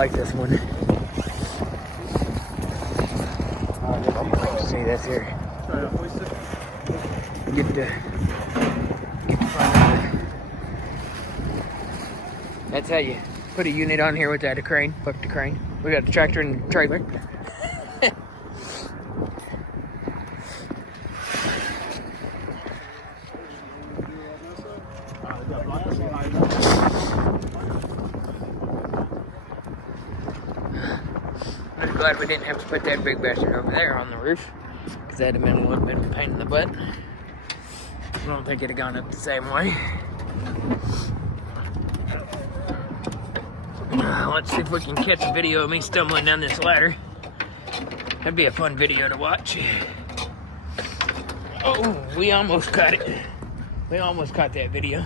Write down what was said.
like this one. See, that's here. Get the front of it. That's how you put a unit on here without a crane. Fuck the crane. We got the tractor and the trailer. I'm glad we didn't have to put that big bastard over there on the roof, because that'd have been a little bit of a pain in the butt. I don't think it'd have gone up the same way. Let's see if we can catch a video of me stumbling down this ladder. That'd be a fun video to watch. Oh, we almost caught it. We almost caught that video.